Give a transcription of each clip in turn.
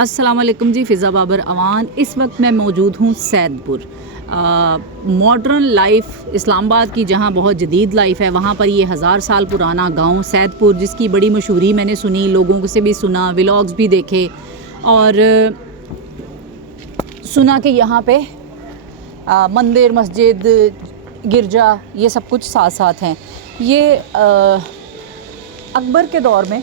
अस्सलाम वालेकुम जी, फ़िज़ा बाबर अवान। इस वक्त मैं मौजूद हूँ सैदपुर। मॉडर्न लाइफ इस्लामाबाद की जहाँ बहुत जदीद लाइफ है, वहाँ पर ये 1000 साल पुराना गांव सैदपुर, जिसकी बड़ी मशहूरी मैंने सुनी, लोगों से भी सुना, व्लॉग्स भी देखे और सुना कि यहाँ पे मंदिर, मस्जिद, गिरजा ये सब कुछ साथ साथ हैं। ये अकबर के दौर में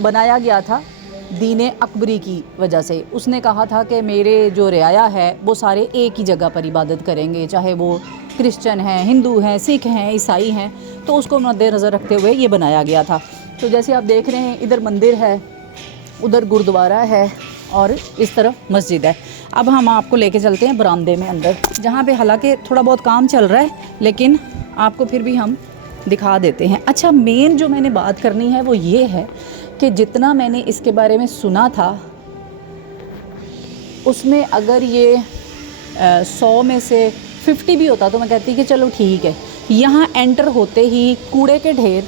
बनाया गया था दीन अकबरी की वजह से। उसने कहा था कि मेरे जो रियाया है वो सारे एक ही जगह पर इबादत करेंगे, चाहे वो क्रिश्चियन हैं, हिंदू हैं, सिख हैं, ईसाई हैं। तो उसको मद्देनज़र रखते हुए ये बनाया गया था। तो जैसे आप देख रहे हैं, इधर मंदिर है, उधर गुरुद्वारा है और इस तरफ मस्जिद है। अब हम आपको लेके चलते हैं बरामदे में अंदर, जहाँ पे हालांकि थोड़ा बहुत काम चल रहा है, लेकिन आपको फिर भी हम दिखा देते हैं। अच्छा, मेन जो मैंने बात करनी है वो ये है कि जितना मैंने इसके बारे में सुना था, उसमें अगर ये 100 में से 50 भी होता तो मैं कहती कि चलो ठीक है। यहाँ एंटर होते ही कूड़े के ढेर,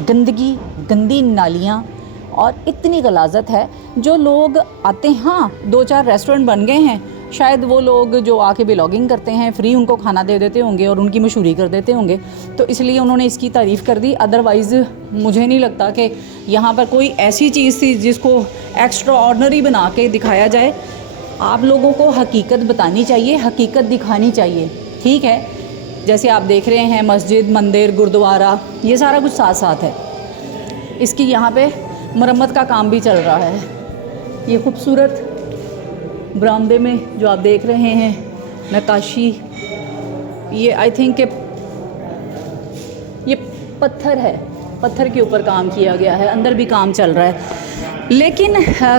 गंदगी, गंदी नालियाँ और इतनी गलाजत है। जो लोग आते हैं, हाँ 2-4 रेस्टोरेंट बन गए हैं, शायद वो लोग जो आके व्लॉगिंग करते हैं फ्री उनको खाना दे देते होंगे और उनकी मशहूरी कर देते होंगे, तो इसलिए उन्होंने इसकी तारीफ़ कर दी। अदरवाइज़ मुझे नहीं लगता कि यहाँ पर कोई ऐसी चीज़ थी जिसको एक्स्ट्रा ऑर्डनरी बना के दिखाया जाए। आप लोगों को हकीकत बतानी चाहिए, हकीकत दिखानी चाहिए, ठीक है। जैसे आप देख रहे हैं मस्जिद, मंदिर, गुरुद्वारा, ये सारा कुछ साथ साथ है। इसकी यहाँ पे मरम्मत का काम भी चल रहा है। ये खूबसूरत बरामदे में जो आप देख रहे हैं नक्काशी, ये आई थिंक ये पत्थर है, पत्थर के ऊपर काम किया गया है। अंदर भी काम चल रहा है, लेकिन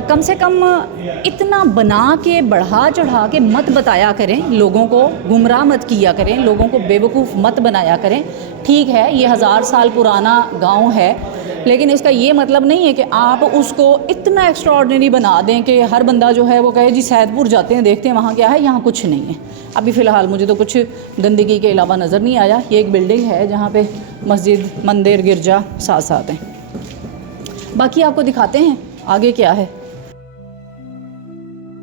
कम से कम इतना बना के बढ़ा चढ़ा के मत बताया करें, लोगों को गुमराह मत किया करें, लोगों को बेवकूफ़ मत बनाया करें। ठीक है, ये 1000 साल पुराना गांव है, लेकिन इसका ये मतलब नहीं है कि आप उसको इतना एक्स्ट्रा ऑर्डिनरी बना दें कि हर बंदा जो है वो कहे जी सैदपुर जाते हैं, देखते हैं वहाँ क्या है। यहाँ कुछ नहीं है। अभी फ़िलहाल मुझे तो कुछ गंदगी के अलावा नज़र नहीं आया। ये एक बिल्डिंग है जहाँ पे मस्जिद, मंदिर, गिरजा साथ साथ हैं। बाकी आपको दिखाते हैं आगे क्या है।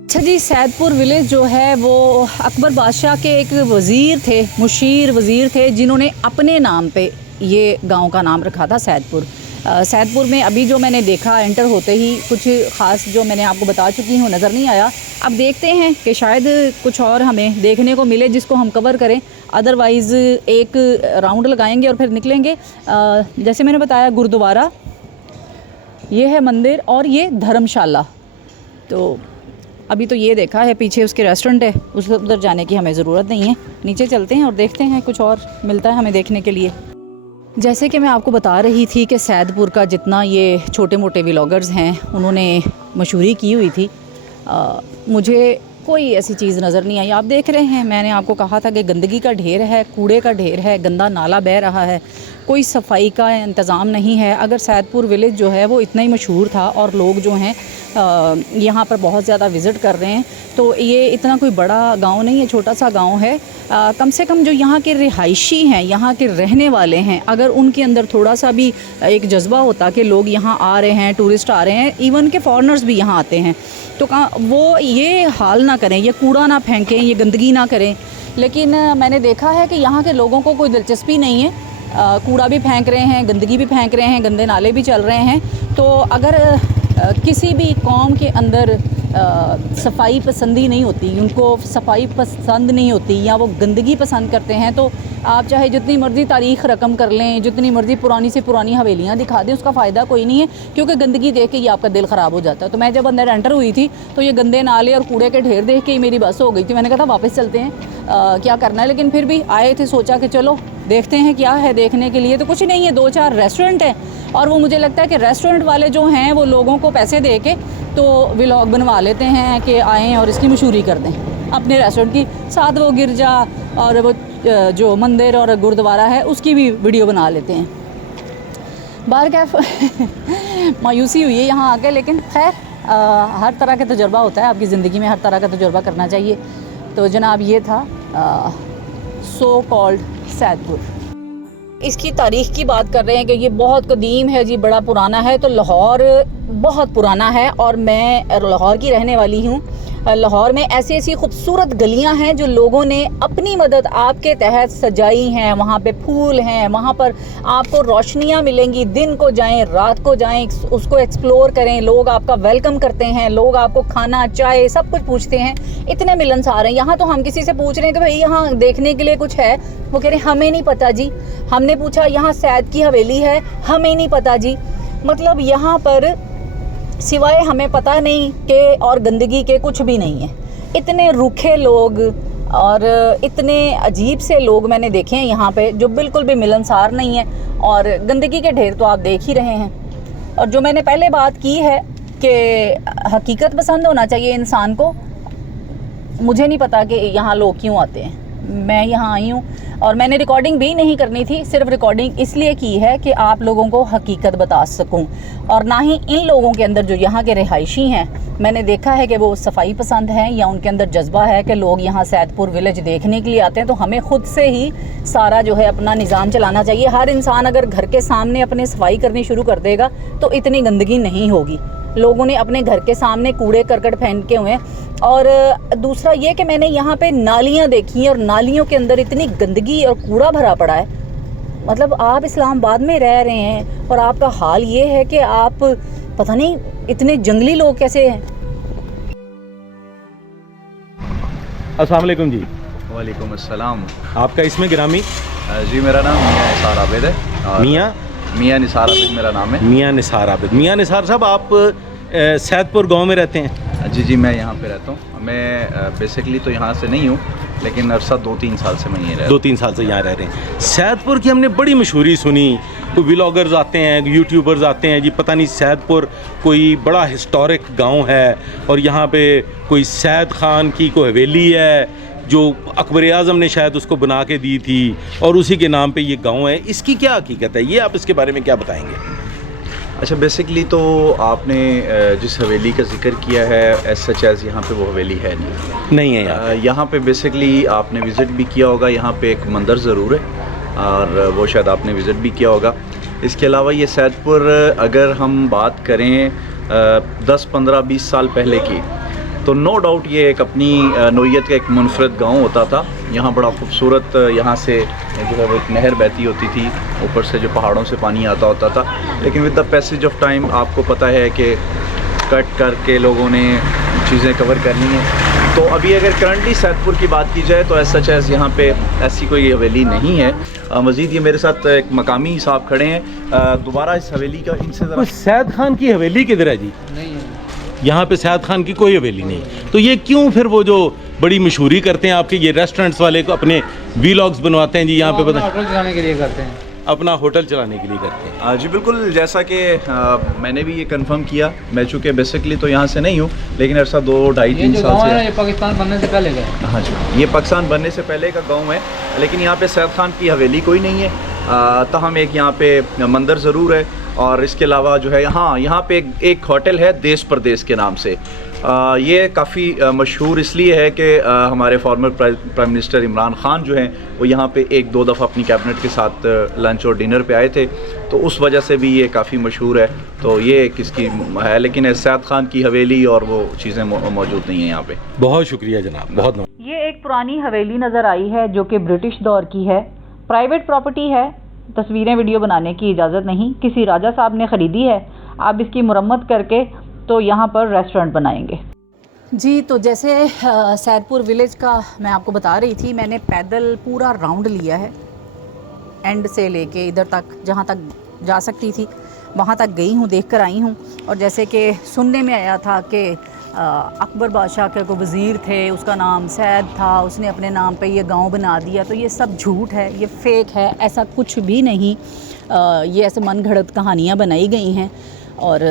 अच्छा जी, सैदपुर विलेज जो है वो अकबर बादशाह के एक वज़ीर थे, मुशीर वज़ीर थे, जिन्होंने अपने नाम पे ये गांव का नाम रखा था सैदपुर। सैदपुर में अभी जो मैंने देखा, एंटर होते ही कुछ ख़ास जो मैंने आपको बता चुकी हूँ नज़र नहीं आया। अब देखते हैं कि शायद कुछ और हमें देखने को मिले जिसको हम कवर करें। अदरवाइज़ एक राउंड लगाएंगे और फिर निकलेंगे। जैसे मैंने बताया, गुरुद्वारा, ये है मंदिर और ये धर्मशाला। तो अभी तो ये देखा है, पीछे उसके रेस्टोरेंट है, उस उधर जाने की हमें ज़रूरत नहीं है। नीचे चलते हैं और देखते हैं कुछ और मिलता है हमें देखने के लिए। जैसे कि मैं आपको बता रही थी कि सैदपुर का जितना ये छोटे मोटे व्लॉगर्स हैं उन्होंने मशहूरी की हुई थी, मुझे कोई ऐसी चीज़ नज़र नहीं आई। आप देख रहे हैं, मैंने आपको कहा था कि गंदगी का ढेर है, कूड़े का ढेर है, गंदा नाला बह रहा है, कोई सफाई का इंतज़ाम नहीं है। अगर सैदपुर विलेज जो है वो इतना ही मशहूर था और लोग जो हैं यहाँ पर बहुत ज़्यादा विज़िट कर रहे हैं, तो ये इतना कोई बड़ा गांव नहीं है, छोटा सा गांव है। कम से कम जो यहाँ के रिहायशी हैं, यहाँ के रहने वाले हैं, अगर उनके अंदर थोड़ा सा भी एक जज्बा होता कि लोग यहाँ आ रहे हैं, टूरिस्ट आ रहे हैं, इवन के फॉरेनर्स भी यहाँ आते हैं, तो वो ये हाल ना करें, ये कूड़ा ना फेंकें, ये गंदगी ना करें। लेकिन मैंने देखा है कि यहाँ के लोगों को कोई दिलचस्पी नहीं है। कूड़ा भी फेंक रहे हैं, गंदगी भी फेंक रहे हैं, गंदे नाले भी चल रहे हैं। तो अगर किसी भी कौम के अंदर सफाई पसंदी नहीं होती, उनको सफाई पसंद नहीं होती या वो गंदगी पसंद करते हैं, तो आप चाहे जितनी मर्ज़ी तारीख़ रकम कर लें, जितनी मर्ज़ी पुरानी से पुरानी हवेलियाँ दिखा दें, उसका फ़ायदा कोई नहीं है, क्योंकि गंदगी देख के ही आपका दिल ख़राब हो जाता है। तो मैं जब अंदर एंटर हुई थी तो ये गंदे नाले और कूड़े के ढेर देख के ही मेरी बस हो गई थी। मैंने कहा था वापस चलते हैं, क्या करना है। लेकिन फिर भी आए थे, सोचा कि चलो देखते हैं क्या है देखने के लिए। तो कुछ नहीं है, 2-4 रेस्टोरेंट हैं और वो मुझे लगता है कि रेस्टोरेंट वाले जो हैं वो लोगों को पैसे दे के तो व्लॉग बनवा लेते हैं कि आएँ और इसकी मशहूरी कर दें अपने रेस्टोरेंट की। साथ वो गिरजा और वो जो मंदिर और गुरुद्वारा है उसकी भी वीडियो बना लेते हैं। बाहर कैफ मायूसी हुई है यहाँ आके, लेकिन खैर हर तरह का तजुर्बा होता है आपकी ज़िंदगी में, हर तरह का तजुर्बा करना चाहिए। तो जनाब ये था सो कॉल्ड सैदपुर। इसकी तारीख़ की बात कर रहे हैं कि ये बहुत कदीम है जी, बड़ा पुराना है। तो लाहौर बहुत पुराना है और मैं लाहौर की रहने वाली हूँ। लाहौर में ऐसी ऐसी खूबसूरत गलियां हैं जो लोगों ने अपनी मदद आपके तहत सजाई हैं। वहाँ पे फूल हैं, वहाँ पर आपको रोशनियाँ मिलेंगी। दिन को जाएं, रात को जाएं, उसको एक्सप्लोर करें। लोग आपका वेलकम करते हैं, लोग आपको खाना, चाय, सब कुछ पूछते हैं। इतने मिलनसार हैं। यहाँ तो हम किसी से पूछ रहे हैं कि भाई यहाँ देखने के लिए कुछ है, वो कह रहे हैं हमें नहीं पता जी। हमने पूछा यहाँ सैद की हवेली है, हमें नहीं पता जी। मतलब यहाँ पर सिवाय हमें पता नहीं के और गंदगी के कुछ भी नहीं है। इतने रूखे लोग और इतने अजीब से लोग मैंने देखे हैं यहाँ पे, जो बिल्कुल भी मिलनसार नहीं है। और गंदगी के ढेर तो आप देख ही रहे हैं। और जो मैंने पहले बात की है कि हकीकत पसंद होना चाहिए इंसान को, मुझे नहीं पता कि यहाँ लोग क्यों आते हैं। मैं यहाँ आई हूँ और मैंने रिकॉर्डिंग भी नहीं करनी थी, सिर्फ रिकॉर्डिंग इसलिए की है कि आप लोगों को हकीकत बता सकूँ। और ना ही इन लोगों के अंदर जो यहाँ के रिहायशी हैं, मैंने देखा है कि वो सफाई पसंद हैं या उनके अंदर जज्बा है कि लोग यहाँ सैदपुर विलेज देखने के लिए आते हैं। तो हमें खुद से ही सारा जो है अपना निज़ाम चलाना चाहिए। हर इंसान अगर घर के सामने अपने सफाई करनी शुरू कर देगा तो इतनी गंदगी नहीं होगी। लोगों ने अपने घर के सामने कूड़े करकट फेंके हुए हैं। और दूसरा ये कि मैंने यहाँ पे नालियाँ देखी हैं और नालियों के अंदर इतनी गंदगी और कूड़ा भरा पड़ा है। मतलब आप इस्लामाबाद में रह रहे हैं और आपका हाल ये है कि आप पता नहीं इतने जंगली लोग कैसे हैं। अस्सलाम वालेकुम जी। वालेकुम अस्सलाम। आपका इसमें गिरामी? जी मेरा नाम मियाँ निसार आबिद है। मियाँ निसार आबिद मेरा नाम है। मियाँ निसार आबिद। मियाँ निसार साहब, आप सैदपुर गांव में रहते हैं? जी मैं यहाँ पे रहता हूँ। मैं बेसिकली तो यहाँ से नहीं हूँ, लेकिन अरसा 2-3 साल से मैं यहीं रह रहा हूँ। 2-3 साल से यहाँ रह रहे हैं। सैदपुर की हमने बड़ी मशहूरी सुनी, कोई व्लॉगर्स आते हैं, यूट्यूबर्स आते हैं जी, पता नहीं सैदपुर कोई बड़ा हिस्टोरिक गांव है और यहाँ पे कोई सैद खान की कोई हवेली है जो अकबर आज़म ने शायद उसको बना के दी थी और उसी के नाम पे ये गांव है। इसकी क्या हकीकत है, ये आप इसके बारे में क्या बताएंगे? अच्छा, बेसिकली तो आपने जिस हवेली का जिक्र किया है, एज सच एज यहाँ पे वो हवेली है नहीं है। यहाँ पे बेसिकली आपने विज़िट भी किया होगा। यहाँ पे एक मंदिर ज़रूर है और वो शायद आपने विज़िट भी किया होगा। इसके अलावा ये सैदपुर, अगर हम बात करें 10-15-20 साल पहले की, तो नो डाउट ये एक अपनी नोयत का एक मुनफरद गांव होता था। यहाँ बड़ा खूबसूरत, यहाँ से जो है वो एक नहर बहती होती थी, ऊपर से जो पहाड़ों से पानी आता होता था। लेकिन with the passage of time आपको पता है कि कट करके लोगों ने चीज़ें कवर करनी है। तो अभी अगर करंटली सैदपुर की बात की जाए तो ऐसा चाहे यहाँ पे ऐसी कोई हवेली नहीं है। मज़ीद ये मेरे साथ एक मकामी साहब खड़े हैं। दोबारा इस हवेली का इनसे ज़रा। सैद खान की हवेली किधर है जी? नहीं है यहाँ पे सैद खान की कोई हवेली नहीं। तो ये क्यों फिर वो जो बड़ी मशहूरी करते हैं आपके ये रेस्टोरेंट्स वाले को अपने वीलॉग्स बनवाते हैं जी यहाँ पे, पता होटल चलाने के लिए करते हैं, अपना होटल चलाने के लिए करते हैं? जी बिल्कुल, जैसा कि मैंने भी ये कंफर्म किया। मैं चूँकि बेसिकली तो यहाँ से नहीं हूँ, लेकिन अरसा 2-2.5-3 साल से। ये पाकिस्तान बनने से पहले का है। हाँ जी, ये पाकिस्तान बनने से पहले का गांव है। लेकिन यहाँ पे सैद खान की हवेली कोई नहीं है। ताहम एक यहाँ पे मंदिर ज़रूर है और इसके अलावा जो है, हाँ, यहाँ पे एक होटल है देश परदेश के नाम से। ये काफ़ी मशहूर इसलिए है कि हमारे former prime minister Imran Khan जो हैं वो यहाँ पे 1-2 दफ़ा अपनी कैबिनेट के साथ लंच और डिनर पे आए थे, तो उस वजह से भी ये काफ़ी मशहूर है। तो ये किसकी है, लेकिन सैद खान की हवेली और वो चीज़ें मौजूद नहीं हैं यहाँ पे। बहुत शुक्रिया जनाब, बहुत। ये एक पुरानी हवेली नज़र आई है जो कि ब्रिटिश दौर की है, प्राइवेट प्रॉपर्टी है। तस्वीरें वीडियो बनाने की इजाज़त नहीं, किसी राजा साहब ने ख़रीदी है। आप इसकी मुरम्मत करके तो यहाँ पर रेस्टोरेंट बनाएंगे जी। तो जैसे सैदपुर विलेज का मैं आपको बता रही थी, मैंने पैदल पूरा राउंड लिया है, एंड से लेके इधर तक जहाँ तक जा सकती थी वहाँ तक गई हूँ, देख कर आई हूँ। और जैसे कि सुनने में आया था कि अकबर बादशाह के को वज़ीर थे, उसका नाम सैद था, उसने अपने नाम पे ये गांव बना दिया, तो ये सब झूठ है, ये फेक है, ऐसा कुछ भी नहीं। ये ऐसे मन घड़त कहानियाँ बनाई गई हैं और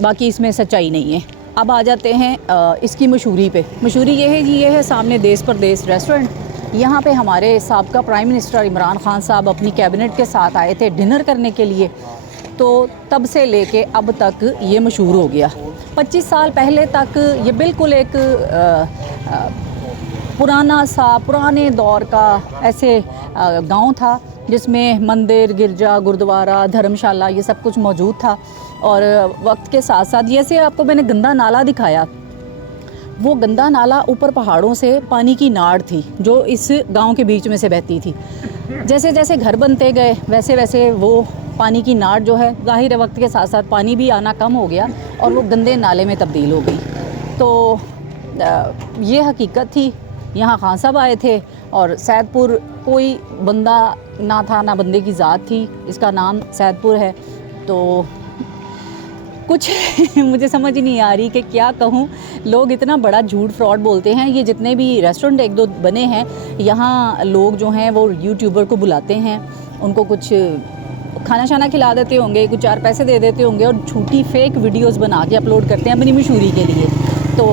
बाकी इसमें सच्चाई नहीं है। अब आ जाते हैं इसकी मशहूरी पे। मशहूरी ये है जी, ये है सामने देश परदेश रेस्टोरेंट। यहाँ पे हमारे साबका प्राइम मिनिस्टर इमरान ख़ान साहब अपनी कैबिनेट के साथ आए थे डिनर करने के लिए, तो तब से लेके अब तक ये मशहूर हो गया। 25 साल पहले तक ये बिल्कुल एक पुराने दौर का ऐसे गांव था जिसमें मंदिर, गिरजा, गुरुद्वारा, धर्मशाला ये सब कुछ मौजूद था। और वक्त के साथ साथ जैसे आपको मैंने गंदा नाला दिखाया, वो गंदा नाला ऊपर पहाड़ों से पानी की नाड़ थी जो इस गांव के बीच में से बहती थी। जैसे जैसे घर बनते गए वैसे वैसे वो पानी की नाड़ जो है, ज़ाहिर है वक्त के साथ साथ पानी भी आना कम हो गया और वो गंदे नाले में तब्दील हो गई। तो ये हकीकत थी। यहाँ खान साहब आए थे और सैदपुर कोई बंदा ना था, ना बंदे की ज़ात थी, इसका नाम सैदपुर है। तो कुछ मुझे समझ नहीं आ रही कि क्या कहूँ। लोग इतना बड़ा झूठ फ्रॉड बोलते हैं। ये जितने भी रेस्टोरेंट एक दो बने हैं, यहाँ लोग जो हैं वो यूट्यूबर को बुलाते हैं, उनको कुछ खाना शाना खिला देते होंगे, कुछ 4 पैसे दे देते होंगे और झूठी फेक वीडियोस बना के अपलोड करते हैं अपनी मशहूरी के लिए। तो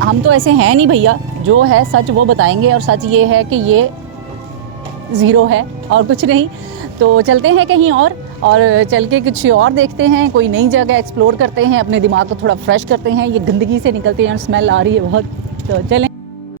हम तो ऐसे हैं नहीं भैया, जो है सच वो बताएंगे और सच ये है कि ये ज़ीरो है और कुछ नहीं। तो चलते हैं कहीं और चल के कुछ और देखते हैं, कोई नई जगह एक्सप्लोर करते हैं, अपने दिमाग को थोड़ा फ्रेश करते हैं। ये गंदगी से निकलते हैं और स्मेल आ रही है बहुत, तो चलें।